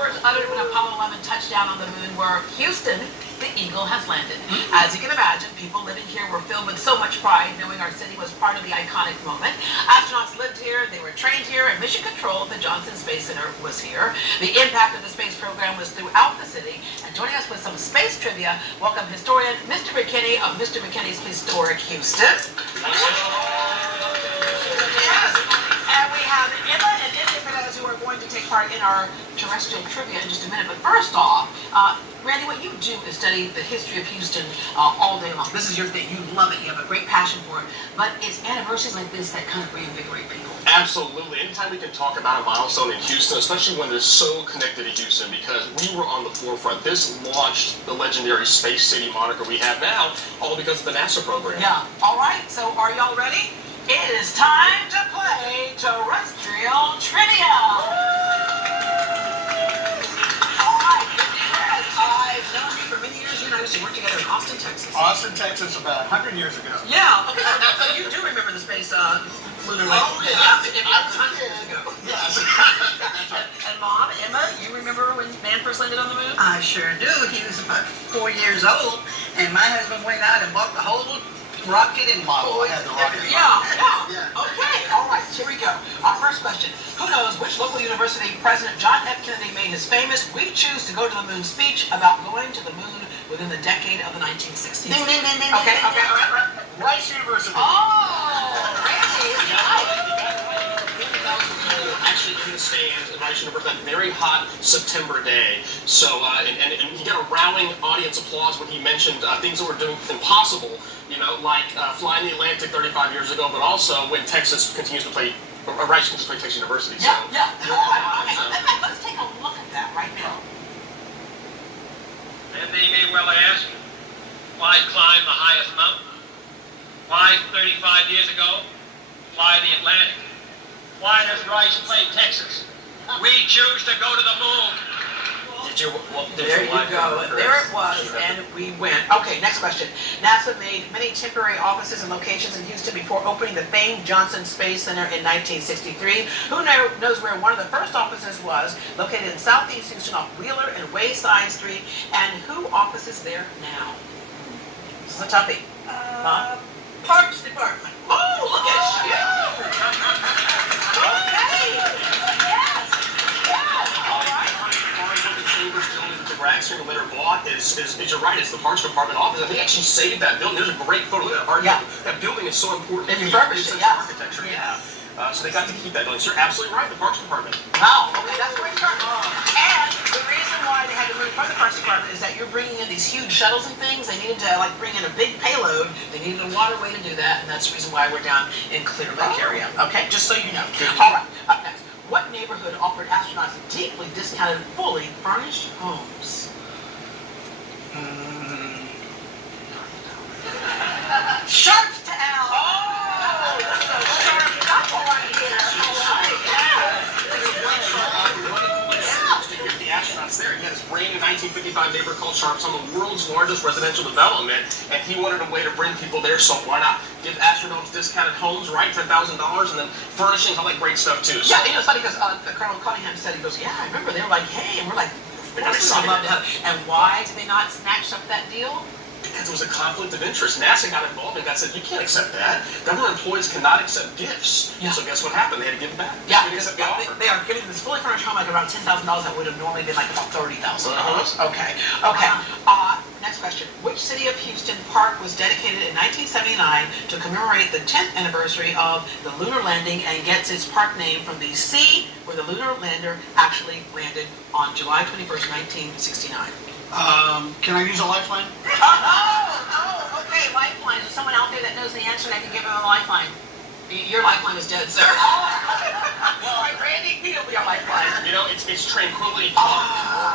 words uttered when Apollo 11 touched down on the moon were, "Houston, the Eagle has landed." As you can imagine, people living here were filled with so much pride knowing our city was part of the iconic moment. Astronauts lived here, they were trained here, and mission control at the Johnson Space Center was here. The impact of the space program was throughout the city. And joining us with some space trivia, welcome historian Mr. Mckinney of Mr. McKinney's Historic Houston. Yes. And we have Emma and India who are going to take part in our terrestrial trivia in just a minute. But first off, Randy, what you do is study the history of Houston all day long. This is your thing. You love it. You have a great passion for it. But it's anniversaries like this that kind of reinvigorate people. Absolutely. Anytime we can talk about a milestone in Houston, especially when they're so connected to Houston, because we were on the forefront. This launched the legendary Space City moniker we have now, all because of the NASA program. Yeah. All right. So are y'all ready? It is time to play terrestrial trivia. I've known you for many years. You and I used to work together in Austin, Texas. Austin, Texas, about 100 years ago. Yeah. Okay. So you do remember the space lunar landing? Oh, yeah. It was 100 years ago. Yes. And Mom, Emma, you remember when man first landed on the moon? I sure do. He was about 4 years old, and my husband went out and bought the whole rocket and Model. I had the rocket. Yeah. Okay. All right. Here we go. Our first question. Who knows which local university President John F. Kennedy made his famous "We choose to go to the moon" speech about going to the moon within the decade of the 1960s? Ding, ding, ding, ding, Okay. ding, ding. All right. Rice University. Oh, Randy. Actually in the stands at Rice University, that very hot September day. So, and he got a rallying audience applause when he mentioned things that were doing impossible, like flying the Atlantic 35 years ago, but also when Texas continues to play, Rice continues to play Texas University. So. Yeah. Okay. In fact, let's take a look at that right now. And they may well ask, why climb the highest mountain? Why 35 years ago fly the Atlantic? Why does Rice play Texas? We choose to go to the moon. There you go. There it was, and we went. Okay, next question. NASA made many temporary offices and locations in Houston before opening the famed Johnson Space Center in 1963. Who knows where one of the first offices was? Located in southeast Houston off Wheeler and Wayside Street. And who offices there now? This is a toughie. Parks Department. Oh, look at you! Okay. Yes. All right. The Braxton later bought is you're right, it's the Parks Department office. And they actually saved that building. There's a great photo. Look at that art. Yeah. That building is so important. They refurbished it, yeah. Architecture. Yeah. So they got to keep that building. So you're absolutely right, the Parks Department. Wow. Okay, that's great. And the reason why they had to move from the Parks Department is that you're bringing in these huge shuttles and things. They needed to bring in a big payload. They needed a waterway to do that, and that's the reason why we're down in Clear Lake area. Okay, just so you know. All right. Up next, what neighborhood offered astronauts deeply discounted, fully furnished homes? Sharpstown. Oh, that's a sharp couple right here. The astronauts there. He had this brand new 1955 neighborhood called Sharpstown, the world's largest residential development, and he wanted a way to bring people there, so why not give astronauts discounted homes, right, $10,000, and then furnishings, all that great stuff too. So. Yeah, it's funny because Colonel Cunningham said, he goes, yeah, I remember, they were like, hey, and we're like, of course I'd love to have. And why did they not snatch up that deal? Because it was a conflict of interest. NASA got involved and said, you can't accept that. Government employees cannot accept gifts. Yeah. So guess what happened? They had to give it back. Yeah, they they are giving this fully furnished home like around $10,000 that would have normally been like about $30,000. Okay. Next question. Which city of Houston park was dedicated in 1979 to commemorate the 10th anniversary of the lunar landing and gets its park name from the sea where the lunar lander actually landed on July 21st, 1969? Can I use a lifeline? Okay, lifeline. Is there someone out there that knows the answer and I can give him a lifeline? Your lifeline is dead, sir. All right, Randy, you'll be our lifeline. It's Tranquility Park.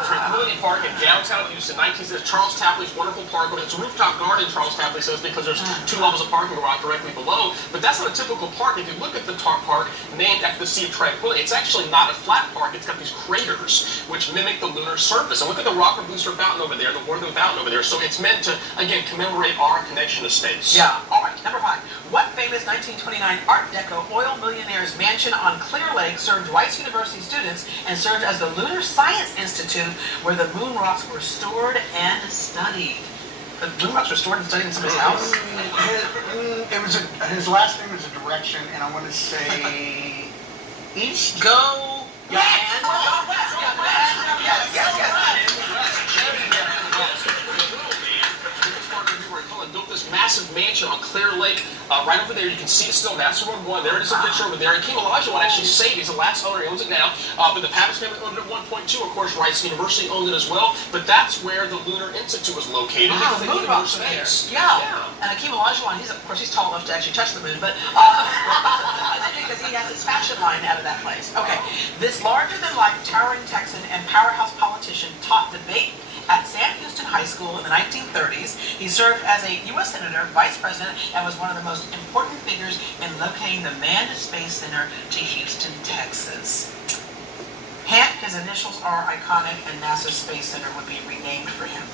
Tranquility Park in downtown Houston, 1960s. Charles Tapley's wonderful park. But it's a rooftop garden, Charles Tapley says, because there's 2 levels of parking garage directly below. But that's not a typical park. If you look at the park named after the Sea of Tranquility, it's actually not a flat park. It's got these craters which mimic the lunar surface. And look at the Rocker Booster Fountain over there, the Worthing Fountain over there. So it's meant to, again, commemorate our connection to space. Yeah. All right. Number 5. What famous 1929 Art Deco oil millionaire's mansion on Clear Lake served Rice University students and served as the Lunar Science Institute where the moon rocks were stored and studied? The moon rocks were stored and studied in somebody's house? His last name is a direction, and I want to say east. Go. Yes. Built this massive mansion on Clear Lake, right over there. You can see it still. Master Road 1. There it is, a picture over there. And King Olajuwon actually saved. He's the last owner. He owns it now. But the Pappas family owned it at 1.2. Of course, Rice University owned it as well. But that's where the Lunar Institute was located. Wow, because the they moon needed more rocks are there. space. Yeah. And Akeem Olajuwon, of course, he's tall enough to actually touch the moon, but because he has his fashion line out of that place. Okay, this larger-than-life towering Texan and powerhouse politician taught debate at Sam Houston High School in the 1930s. He served as a U.S. Senator, Vice President, and was one of the most important figures in locating the Manned Space Center to Houston, Texas. Hint, his initials are iconic, and NASA's Space Center would be renamed for him.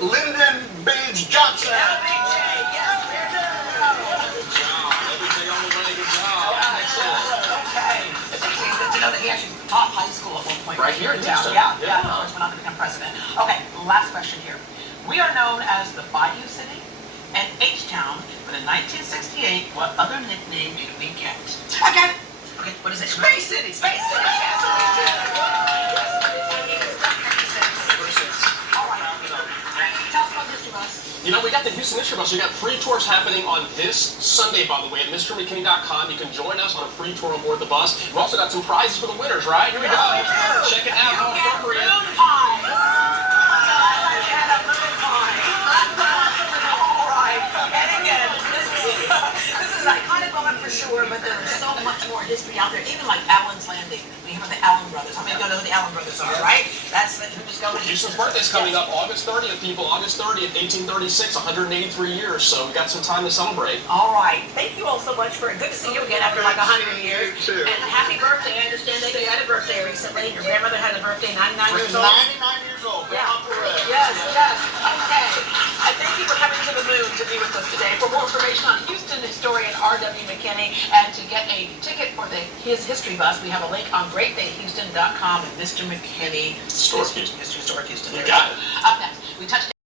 Lyndon Baines Johnson. LBJ, yes, there you go. Good job. LBJ on the way. Good job. Okay. It's interesting to know that he actually taught high school at one point. Right here in town. Houston. Yeah. Yeah. Of course, went on to become president. Okay, last question here. We are known as the Bayou City and H-Town, but in 1968, what other nickname did we get? I got it. Okay, what is it? Space City. Space City. Yes. All right. Tell us about History Bus. You know, we got the Houston Mystery Bus. We got free tours happening on this Sunday, by the way, at MrMcKinney.com. You can join us on a free tour on board the bus. We've also got some prizes for the winners, right? Here we go. Check it out. How appropriate. Moon pie. I had a moon pie. All right. And again, this is an iconic moment for sure, but there is so much more history out there. Even like Allen's Landing. We have the Allen brothers. How many of you know who the Allen brothers are, right? That's who was going. Houston's birthday's coming up August 30th, people. August 30th, 1836, 183 years. So we've got some time to celebrate. All right. Thank you all so much for good to see you again after like 100 years. You too. And happy birthday. I understand that you had a birthday recently. Your grandmother had a birthday, 99 years old. 99 years old. Yeah. Grandma Perez. Yes. Okay. I thank you for coming to the moon to be with us today. For more information on Houston historian R.W. Mckinney and to get a ticket for his history bus, we have a link on GreatDayHouston.com and Mr. McKinney Historic Houston. Historic Houston. You got it. Up next, we touched